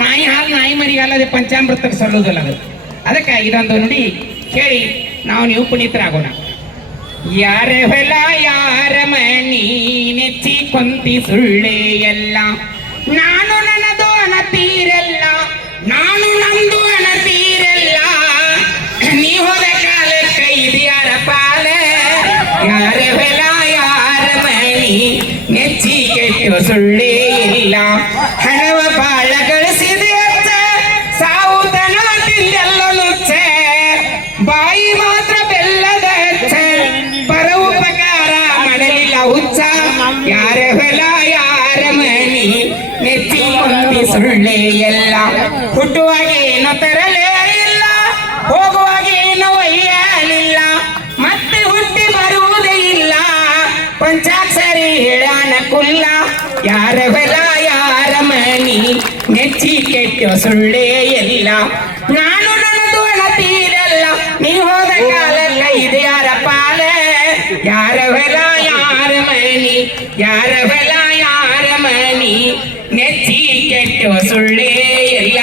ನಾಯಿ ಹಾಲು ನಾಯಿ ಮರಿಗೆ ಅಲ್ಲದೆ ಪಂಚಾಮೃತಕ್ಕೆ ಸಲ್ಲುವುದಿಲ್ಲ ಅದು. ಅದಕ್ಕೆ ಇದೊಂದು ನುಡಿ ಕೇಳಿ ನಾವು ನೀವು ಪುನೀತರಾಗೋಣ. ಯಾರ ಹೊಲ, ಯಾರ ಮನಿ ನೆಚ್ಚಿ ಕೊಂತಿ ಸುಳ್ಳೆ ಎಲ್ಲ. ನಾನು ನನ್ನದು ಅನತೀರಲ್ಲ ನಾನು ನಂದು ಅನತೀರಲ್ಲ ನೀ ಹೋದ ಕಾಲಕ್ಕೆ ಕೈಲಿ ಯಾರ ಪಾಲ? ಯಾರ ಹೊಲ, ಯಾರ ಮನಿ ನೆಚ್ಚಿ ಕೆಟ್ಟು ಸುಳ್ಳೇ ಇಲ್ಲ ಬಾಯಿ ಮಾತ್ರ ಬೆಲ್ಲದ ಹೆಚ್ಚೆ ಪರ ಉಪಕಾರ ಮಾಡಲಿಲ್ಲ ಹುಚ್ಚ. ಯಾರ ಹೊಲ, ಯಾರ ಮನಿ ನೆಚ್ಚಿ ಕೊಂದಿ ಸುಳ್ಳೆ ಎಲ್ಲ. ಹುಟ್ಟುವಾಗ ಏನು ತರಲೇ ಇಲ್ಲ ಹೋಗುವಾಗ ಏನು ಒಯ್ಯಲಿಲ್ಲ. ಮತ್ತೆ ಹುಟ್ಟಿ ಬರುವುದೇ ಇಲ್ಲ. ಪಂಚಾಕ್ಷರಿ ಹೇಳಾನ ಕುಲ್ಲ. ಯಾರ ಹೊಲ, ಯಾರ ಮನಿ ನೆಚ್ಚಿ ಕೆಟ್ಟ ಸುಳ್ಳೇ ಎಲ್ಲ. ನಾನು ನನ್ನದು ಅಣತೀರಲ್ಲ ನೀ ಹೋದ ಕಾಲಲ್ಲ ಇದು ಯಾರ ಪಾಲ ಯಾರ ಹೊಲ ಯಾರ ಮನಿ ಯಾರ ಹೊಲ ಯಾರ ಮನಿ ನೆಚ್ಚಿ ಕೆಟ್ಟ ಸುಳ್ಳೇ ಎಲ್ಲ